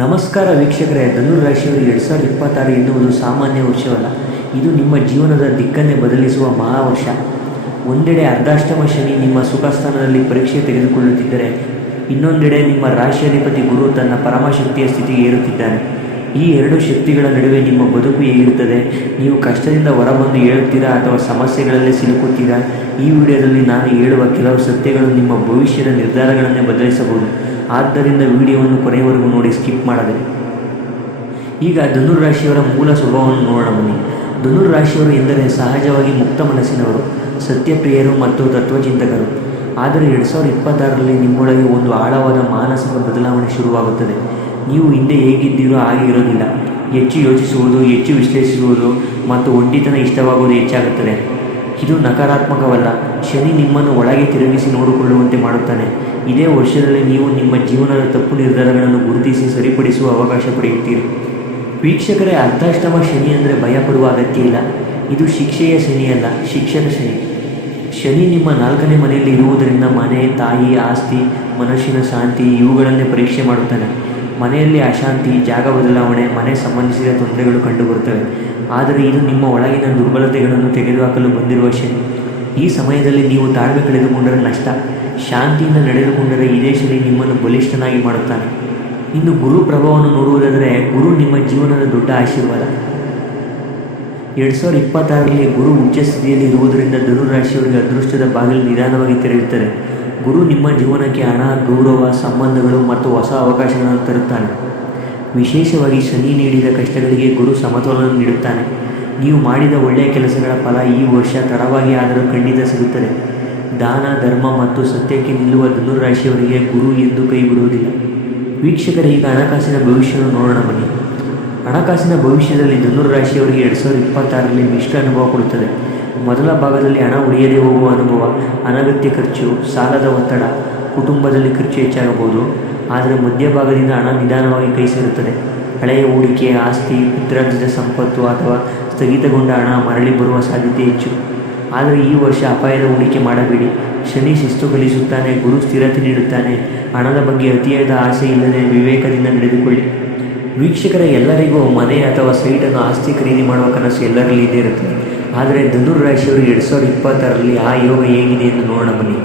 ನಮಸ್ಕಾರ ವೀಕ್ಷಕರೇ, ಧನುರ್ ರಾಶಿಯವರು ಎರಡು ಸಾವಿರದ ಇಪ್ಪತ್ತಾರು ಎನ್ನುವುದು ಸಾಮಾನ್ಯ ವರ್ಷವಲ್ಲ. ಇದು ನಿಮ್ಮ ಜೀವನದ ದಿಕ್ಕನ್ನೇ ಬದಲಿಸುವ ಮಹಾವರ್ಷ. ಒಂದೆಡೆ ಅರ್ಧಾಷ್ಟಮ ಶನಿ ನಿಮ್ಮ ಸುಖಸ್ಥಾನದಲ್ಲಿ ಪರೀಕ್ಷೆ ತೆಗೆದುಕೊಳ್ಳುತ್ತಿದ್ದರೆ, ಇನ್ನೊಂದೆಡೆ ನಿಮ್ಮ ರಾಶಿಯಾಧಿಪತಿ ಗುರು ತನ್ನ ಪರಮಶಕ್ತಿಯ ಸ್ಥಿತಿಗೆ ಏರುತ್ತಿದ್ದಾನೆ ಈ ಎರಡು ಶಕ್ತಿಗಳ ನಡುವೆ ನಿಮ್ಮ ಬದುಕು ಹೇಗಿರುತ್ತದೆ? ನೀವು ಕಷ್ಟದಿಂದ ಹೊರಬಂದು ಹೇಳುತ್ತೀರಾ ಅಥವಾ ಸಮಸ್ಯೆಗಳಲ್ಲೇ ಸಿಲುಕುತ್ತೀರಾ? ಈ ವಿಡಿಯೋದಲ್ಲಿ ನಾನು ಹೇಳುವ ಕೆಲವು ಸತ್ಯಗಳು ನಿಮ್ಮ ಭವಿಷ್ಯದ ನಿರ್ಧಾರಗಳನ್ನೇ ಬದಲಿಸಬಹುದು. ಆದ್ದರಿಂದ ವಿಡಿಯೋವನ್ನು ಕೊನೆಯವರೆಗೂ ನೋಡಿ ಸ್ಕಿಪ್ ಮಾಡದೆ. ಈಗ ಧನುರ್ ರಾಶಿಯವರ ಮೂಲ ಸ್ವಭಾವವನ್ನು ನೋಡೋಣ ಬನ್ನಿ. ಧನುರ್ ರಾಶಿಯವರು ಎಂದರೆ ಸಹಜವಾಗಿ ಮುಕ್ತ ಮನಸ್ಸಿನವರು, ಸತ್ಯಪ್ರಿಯರು ಮತ್ತು ತತ್ವಚಿಂತಕರು. ಆದರೆ ಎರಡು ಸಾವಿರದ ಇಪ್ಪತ್ತಾರರಲ್ಲಿ ನಿಮ್ಮೊಳಗೆ ಒಂದು ಆಳವಾದ ಮಾನಸಿಕ ಬದಲಾವಣೆ ಶುರುವಾಗುತ್ತದೆ. ನೀವು ಹಿಂದೆ ಹೇಗಿದ್ದೀರೋ ಹಾಗೆ ಇರೋದಿಲ್ಲ. ಹೆಚ್ಚು ಯೋಚಿಸುವುದು, ಹೆಚ್ಚು ವಿಶ್ಲೇಷಿಸುವುದು ಮತ್ತು ಒಂಟಿತನ ಇಷ್ಟವಾಗುವುದು ಹೆಚ್ಚಾಗುತ್ತದೆ. ಇದು ನಕಾರಾತ್ಮಕವಲ್ಲ. ಶನಿ ನಿಮ್ಮನ್ನು ಒಳಗೆ ತಿರುಗಿಸಿ ನೋಡಿಕೊಳ್ಳುವಂತೆ ಮಾಡುತ್ತಾನೆ. ಇದೇ ವರ್ಷದಲ್ಲಿ ನೀವು ನಿಮ್ಮ ಜೀವನದ ತಪ್ಪು ನಿರ್ಧಾರಗಳನ್ನು ಗುರುತಿಸಿ ಸರಿಪಡಿಸುವ ಅವಕಾಶ ಪಡೆಯುತ್ತೀರಿ. ವೀಕ್ಷಕರೇ, ಅರ್ಧಾಷ್ಟಮ ಶನಿ ಅಂದರೆ ಭಯಪಡುವ ಅಗತ್ಯ ಇಲ್ಲ. ಇದು ಶಿಕ್ಷೆಯ ಶನಿಯಲ್ಲ ಶಿಕ್ಷಣ ಶನಿ. ಶನಿ ನಿಮ್ಮ ನಾಲ್ಕನೇ ಮನೆಯಲ್ಲಿ ಇರುವುದರಿಂದ ಮನೆ, ತಾಯಿ, ಆಸ್ತಿ, ಮನಸ್ಸಿನ ಶಾಂತಿ ಇವುಗಳನ್ನೇ ಪರೀಕ್ಷೆ ಮಾಡುತ್ತಾನೆ. ಮನೆಯಲ್ಲಿ ಅಶಾಂತಿ, ಜಾಗ ಬದಲಾವಣೆ, ಮನೆ ಸಂಬಂಧಿಸಿದ ತೊಂದರೆಗಳು ಕಂಡುಬರುತ್ತವೆ. ಆದರೆ ಇದು ನಿಮ್ಮ ಒಳಗಿನ ದುರ್ಬಲತೆಗಳನ್ನು ತೆಗೆದುಹಾಕಲು ಬಂದಿರುವ ಶನಿ. ಈ ಸಮಯದಲ್ಲಿ ನೀವು ತಾಳ್ಮೆ ಕಳೆದುಕೊಂಡರೆ ನಷ್ಟ. ಶಾಂತಿಯಿಂದ ನಡೆದುಕೊಂಡರೆ ಇದೇ ದೇಶದಲ್ಲಿ ನಿಮ್ಮನ್ನು ಬಲಿಷ್ಠನಾಗಿ ಮಾಡುತ್ತಾನೆ. ಇನ್ನು ಗುರು ಪ್ರಭಾವವನ್ನು ನೋಡುವುದಾದರೆ ಗುರು ನಿಮ್ಮ ಜೀವನದ ದೊಡ್ಡ ಆಶೀರ್ವಾದ. ಎರಡು ಸಾವಿರದ ಇಪ್ಪತ್ತಾರರಲ್ಲಿ ಗುರು ಉಚ್ಚ ಸ್ಥಿತಿಯಲ್ಲಿ ಇರುವುದರಿಂದ ಧನುರಾಶಿಯವರಿಗೆ ಅದೃಷ್ಟದ ಬಾಗಿಲು ನಿಧಾನವಾಗಿ ತೆರೆಯುತ್ತದೆ. ಗುರು ನಿಮ್ಮ ಜೀವನಕ್ಕೆ ಹಣ, ಗೌರವ, ಸಂಬಂಧಗಳು ಮತ್ತು ಹೊಸ ಅವಕಾಶಗಳನ್ನು ತರುತ್ತಾನೆ. ವಿಶೇಷವಾಗಿ ಶನಿ ನೀಡಿದ ಕಷ್ಟಗಳಿಗೆ ಗುರು ಸಮತೋಲನ ನೀಡುತ್ತಾನೆ. ನೀವು ಮಾಡಿದ ಒಳ್ಳೆಯ ಕೆಲಸಗಳ ಫಲ ಈ ವರ್ಷ ತಡವಾಗಿ ಆದರೂ ಖಂಡಿತ ಸಿಗುತ್ತದೆ. ದಾನ, ಧರ್ಮ ಮತ್ತು ಸತ್ಯಕ್ಕೆ ನಿಲ್ಲುವ ಧನುರಾಶಿಯವರಿಗೆ ಗುರು ಎಂದು ಕೈ ಬಿಡುವುದಿಲ್ಲ. ವೀಕ್ಷಕರ ಈಗ ಹಣಕಾಸಿನ ಭವಿಷ್ಯವನ್ನು ನೋಡೋಣ ಬನ್ನಿ. ಹಣಕಾಸಿನ ಭವಿಷ್ಯದಲ್ಲಿ ಧನುರಾಶಿಯವರಿಗೆ ಎರಡು ಸಾವಿರದ ಇಪ್ಪತ್ತಾರರಲ್ಲಿ ಮಿಶ್ರ ಅನುಭವ ಕೊಡುತ್ತದೆ. ಮೊದಲ ಭಾಗದಲ್ಲಿ ಹಣ ಉಳಿಯದೆ ಹೋಗುವ ಅನುಭವ, ಅನಗತ್ಯ ಖರ್ಚು, ಸಾಲದ ಒತ್ತಡ, ಕುಟುಂಬದಲ್ಲಿ ಖರ್ಚು ಹೆಚ್ಚಾಗಬಹುದು. ಆದರೆ ಮಧ್ಯಭಾಗದಿಂದ ಹಣ ನಿಧಾನವಾಗಿ ಕೈ ಸೇರುತ್ತದೆ. ಹಳೆಯ ಹೂಡಿಕೆ, ಆಸ್ತಿ ಪಿತ್ರಾರ್ಜಿತ ಸಂಪತ್ತು ಅಥವಾ ಸ್ಥಗಿತಗೊಂಡ ಹಣ ಮರಳಿ ಬರುವ ಸಾಧ್ಯತೆ ಹೆಚ್ಚು. ಆದರೆ ಈ ವರ್ಷ ಅಪಾಯದ ಹೂಡಿಕೆ ಮಾಡಬೇಡಿ. ಶನಿ ಶಿಸ್ತು ಕಲಿಸುತ್ತಾನೆ, ಗುರು ಸ್ಥಿರತೆ ನೀಡುತ್ತಾನೆ. ಹಣದ ಬಗ್ಗೆ ಅತಿಯಾದ ಆಸೆ ಇಲ್ಲದೆ ವಿವೇಕದಿಂದ ನಡೆದುಕೊಳ್ಳಿ. ವೀಕ್ಷಕರ ಎಲ್ಲರಿಗೂ ಮನೆ ಅಥವಾ ಸೈಟನ್ನು ಆಸ್ತಿ ಖರೀದಿ ಮಾಡುವ ಕನಸು ಎಲ್ಲರಲ್ಲಿ ಇದೇ ಇರುತ್ತದೆ. ಆದರೆ ಧನುರ್ ರಾಶಿಯವರು ಎರಡು ಸಾವಿರದ ಇಪ್ಪತ್ತರಲ್ಲಿ ಆ ಯೋಗ ಹೇಗಿದೆ ಎಂದು ನೋಡೋಣ ಬನ್ನಿ.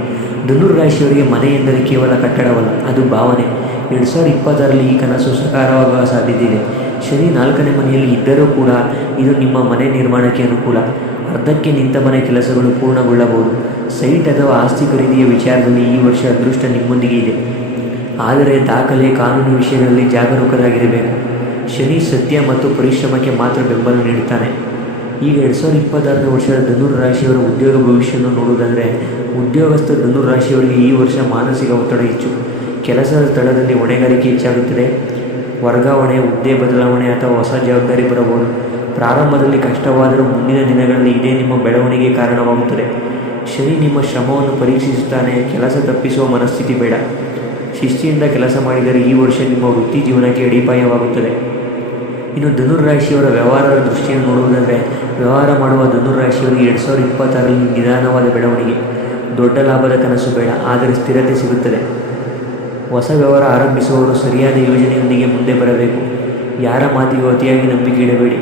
ಧನುರ್ ರಾಶಿಯವರಿಗೆ ಮನೆ ಎಂದರೆ ಕೇವಲ ಕಟ್ಟಡವಲ್ಲ, ಅದು ಭಾವನೆ. ಎರಡು ಸಾವಿರದ ಇಪ್ಪತ್ತರಲ್ಲಿ ಈ ಕನಸು ಸಕಾರವಾಗುವ ಸಾಧ್ಯತೆ ಇದೆ ಶನಿ ನಾಲ್ಕನೇ ಮನೆಯಲ್ಲಿ ಇದ್ದರೂ ಕೂಡ ಇದು ನಿಮ್ಮ ಮನೆ ನಿರ್ಮಾಣಕ್ಕೆ ಅನುಕೂಲ. ಅರ್ಧಕ್ಕೆ ನಿಂತ ಮನೆ ಕೆಲಸಗಳು ಪೂರ್ಣಗೊಳ್ಳಬಹುದು. ಸೈಟ್ ಅಥವಾ ಆಸ್ತಿ ಖರೀದಿಯ ವಿಚಾರದಲ್ಲಿ ಈ ವರ್ಷ ಅದೃಷ್ಟ ನಿಮ್ಮೊಂದಿಗೆ ಇದೆ. ಆದರೆ ದಾಖಲೆ, ಕಾನೂನು ವಿಷಯಗಳಲ್ಲಿ ಜಾಗರೂಕರಾಗಿರಬೇಕು. ಶನಿ ಸತ್ಯ ಮತ್ತು ಪರಿಶ್ರಮಕ್ಕೆ ಮಾತ್ರ ಬೆಂಬಲ ನೀಡುತ್ತಾನೆ. ಈಗ ಎರಡು ಸಾವಿರದ ಇಪ್ಪತ್ತಾರನೇ ವರ್ಷದ ಧನುರ್ ರಾಶಿಯವರ ಉದ್ಯೋಗ ಭವಿಷ್ಯವನ್ನು ನೋಡುವುದಾದರೆ, ಉದ್ಯೋಗಸ್ಥ ಧನುರ್ ರಾಶಿಯವರಿಗೆ ಈ ವರ್ಷ ಮಾನಸಿಕ ಒತ್ತಡ ಹೆಚ್ಚು. ಕೆಲಸದ ಸ್ಥಳದಲ್ಲಿ ಹೊಣೆಗಾರಿಕೆ ಹೆಚ್ಚಾಗುತ್ತದೆ. ವರ್ಗಾವಣೆ, ಹುದ್ದೆ ಬದಲಾವಣೆ ಅಥವಾ ಹೊಸ ಜವಾಬ್ದಾರಿ ಬರಬಹುದು. ಪ್ರಾರಂಭದಲ್ಲಿ ಕಷ್ಟವಾದರೂ ಮುಂದಿನ ದಿನಗಳಲ್ಲಿ ಇದೇ ನಿಮ್ಮ ಬೆಳವಣಿಗೆ ಕಾರಣವಾಗುತ್ತದೆ. ಶನಿ ನಿಮ್ಮ ಶ್ರಮವನ್ನು ಪರೀಕ್ಷಿಸುತ್ತಾನೆ. ಕೆಲಸ ತಪ್ಪಿಸುವ ಮನಸ್ಥಿತಿ ಬೇಡ. ಶಿಸ್ತಿಯಿಂದ ಕೆಲಸ ಮಾಡಿದರೆ ಈ ವರ್ಷ ನಿಮ್ಮ ವೃತ್ತಿ ಜೀವನಕ್ಕೆ ಅಡಿಪಾಯವಾಗುತ್ತದೆ. ಇನ್ನು ಧನುರ್ ರಾಶಿಯವರ ವ್ಯವಹಾರದ ದೃಷ್ಟಿಯನ್ನು ನೋಡುವುದಾದರೆ, ವ್ಯವಹಾರ ಮಾಡುವ ಧನುರ್ ರಾಶಿಯವರಿಗೆ ಎರಡು ಸಾವಿರದ ಇಪ್ಪತ್ತಾರರಲ್ಲಿ ನಿಧಾನವಾದ ಬೆಳವಣಿಗೆ. ದೊಡ್ಡ ಲಾಭದ ಕನಸು ಬೇಡ, ಆದರೆ ಸ್ಥಿರತೆ ಸಿಗುತ್ತದೆ. ಹೊಸ ವ್ಯವಹಾರ ಆರಂಭಿಸುವವರು ಸರಿಯಾದ ಯೋಜನೆಯೊಂದಿಗೆ ಮುಂದೆ ಬರಬೇಕು. ಯಾರ ಮಾತಿಗೂ ಅತಿಯಾಗಿ ನಂಬಿಕೆ ಇಡಬೇಡಿ.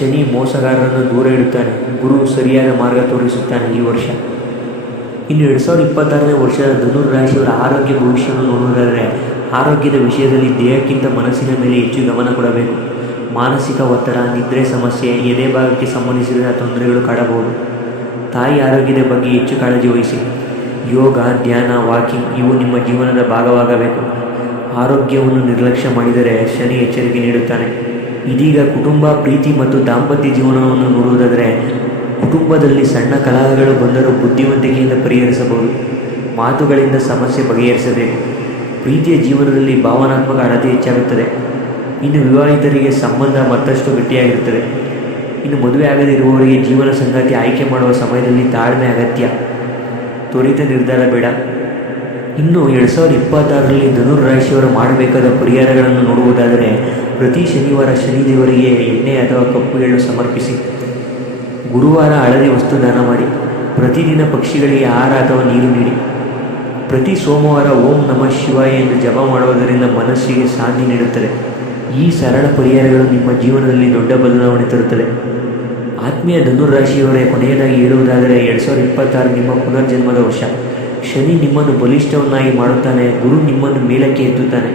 ಶನಿ ಮೋಸಗಾರರನ್ನು ದೂರ ಇಡುತ್ತಾನೆ. ಗುರು ಸರಿಯಾದ ಮಾರ್ಗ ತೋರಿಸುತ್ತಾನೆ ಈ ವರ್ಷ. ಇನ್ನು ಎರಡು ಸಾವಿರದ ಇಪ್ಪತ್ತಾರನೇ ವರ್ಷದ ಧನುರ್ ರಾಶಿಯವರ ಆರೋಗ್ಯ ಭವಿಷ್ಯವನ್ನು ನೋಡುವುದಾದರೆ, ಆರೋಗ್ಯದ ವಿಷಯದಲ್ಲಿ ದೇಹಕ್ಕಿಂತ ಮನಸ್ಸಿನ ಮೇಲೆ ಹೆಚ್ಚು ಗಮನ ಕೊಡಬೇಕು. ಮಾನಸಿಕ ಒತ್ತಡ, ನಿದ್ರೆ ಸಮಸ್ಯೆ, ಎದೆ ಭಾಗಕ್ಕೆ ಸಂಬಂಧಿಸಿದ ತೊಂದರೆಗಳು ಕಾಡಬಹುದು. ತಾಯಿ ಆರೋಗ್ಯದ ಬಗ್ಗೆ ಹೆಚ್ಚು ಕಾಳಜಿ ವಹಿಸಿ. ಯೋಗ, ಧ್ಯಾನ, ವಾಕಿಂಗ್, ಇವು ನಿಮ್ಮ ಜೀವನದ ಭಾಗವಾಗಬೇಕು. ಆರೋಗ್ಯವನ್ನು ನಿರ್ಲಕ್ಷ್ಯ ಮಾಡಿದರೆ ಶನಿ ಎಚ್ಚರಿಕೆ ನೀಡುತ್ತಾನೆ. ಇದೀಗ ಕುಟುಂಬ, ಪ್ರೀತಿ ಮತ್ತು ದಾಂಪತ್ಯ ಜೀವನವನ್ನು ನೋಡುವುದಾದರೆ ಕುಟುಂಬದಲ್ಲಿ ಸಣ್ಣ ಕಲಹಗಳು ಬಂದರೂ ಬುದ್ಧಿವಂತಿಕೆಯಿಂದ ಪರಿಹರಿಸಬಹುದು. ಮಾತುಗಳಿಂದ ಸಮಸ್ಯೆ ಬಗೆಹರಿಸಬೇಕು. ಪ್ರೀತಿಯ ಜೀವನದಲ್ಲಿ ಭಾವನಾತ್ಮಕ ಅಳತೆ ಹೆಚ್ಚಾಗುತ್ತದೆ. ಇನ್ನು ವಿವಾಹಿತರಿಗೆ ಸಂಬಂಧ ಮತ್ತಷ್ಟು ಗಟ್ಟಿಯಾಗಿರುತ್ತದೆ. ಇನ್ನು ಮದುವೆ ಆಗದೇ ಇರುವವರಿಗೆ ಜೀವನ ಸಂಗಾತಿ ಆಯ್ಕೆ ಮಾಡುವ ಸಮಯದಲ್ಲಿ ತಾಳ್ಮೆ ಅಗತ್ಯ. ತ್ವರಿತ ನಿರ್ಧಾರ ಬೇಡ. ಇನ್ನು ಎರಡು ಸಾವಿರದ ಇಪ್ಪತ್ತಾರರಲ್ಲಿ ಧನುರ್ ರಾಶಿಯವರು ಮಾಡಬೇಕಾದ ಪರಿಹಾರಗಳನ್ನು ನೋಡುವುದಾದರೆ, ಪ್ರತಿ ಶನಿವಾರ ಶನಿದೇವರಿಗೆ ಎಣ್ಣೆ ಅಥವಾ ಕಪ್ಪು ಎಳ್ಳು ಸಮರ್ಪಿಸಿ. ಗುರುವಾರ ಹಳದಿ ವಸ್ತು ದಾನ ಮಾಡಿ. ಪ್ರತಿದಿನ ಪಕ್ಷಿಗಳಿಗೆ ಆಹಾರ ಅಥವಾ ನೀರು ನೀಡಿ. ಪ್ರತಿ ಸೋಮವಾರ ಓಂ ನಮಃ ಶಿವಾಯ ಎಂದು ಜಪ ಮಾಡುವುದರಿಂದ ಮನಸ್ಸಿಗೆ ಶಾಂತಿ ನೀಡುತ್ತದೆ. ಈ ಸರಳ ಪರಿಹಾರಗಳು ನಿಮ್ಮ ಜೀವನದಲ್ಲಿ ದೊಡ್ಡ ಬದಲಾವಣೆ ತರುತ್ತದೆ ಆತ್ಮೀಯ ಧನುರಾಶಿಯವರೇ ಕೊನೆಯದಾಗಿ ಹೇಳುವುದಾದರೆ ಎರಡು ಸಾವಿರದ ಇಪ್ಪತ್ತಾರು ನಿಮ್ಮ ಪುನರ್ಜನ್ಮದ ವರ್ಷ. ಶನಿ ನಿಮ್ಮನ್ನು ಬಲಿಷ್ಠವನ್ನಾಗಿ ಮಾಡುತ್ತಾನೆ, ಗುರು ನಿಮ್ಮನ್ನು ಮೇಲಕ್ಕೆ ಎತ್ತುತ್ತಾನೆ.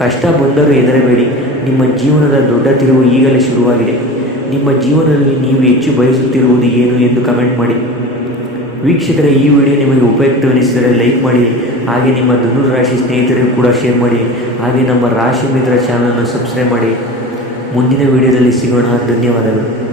ಕಷ್ಟ ಬಂದರೂ ಹೆದರಬೇಡಿ, ನಿಮ್ಮ ಜೀವನದ ದೊಡ್ಡ ತಿರುವು ಈಗಲೇ ಶುರುವಾಗಿದೆ. ನಿಮ್ಮ ಜೀವನದಲ್ಲಿ ನೀವು ಹೆಚ್ಚು ಬಯಸುತ್ತಿರುವುದು ಏನು ಎಂದು ಕಮೆಂಟ್ ಮಾಡಿ. ವೀಕ್ಷಕರೇ, ಈ ವಿಡಿಯೋ ನಿಮಗೆ ಉಪಯುಕ್ತವೆನಿಸಿದರೆ ಲೈಕ್ ಮಾಡಿ, ಹಾಗೆ ನಿಮ್ಮ ಧನುರಾಶಿ ಸ್ನೇಹಿತರಿಗೂ ಕೂಡ ಶೇರ್ ಮಾಡಿ, ಹಾಗೆ ನಮ್ಮ ರಾಶಿ ಮಿತ್ರ ಚಾನಲನ್ನು ಸಬ್ಸ್ಕ್ರೈಬ್ ಮಾಡಿ. ಮುಂದಿನ ವಿಡಿಯೋದಲ್ಲಿ ಸಿಗೋಣ, ಧನ್ಯವಾದಗಳು.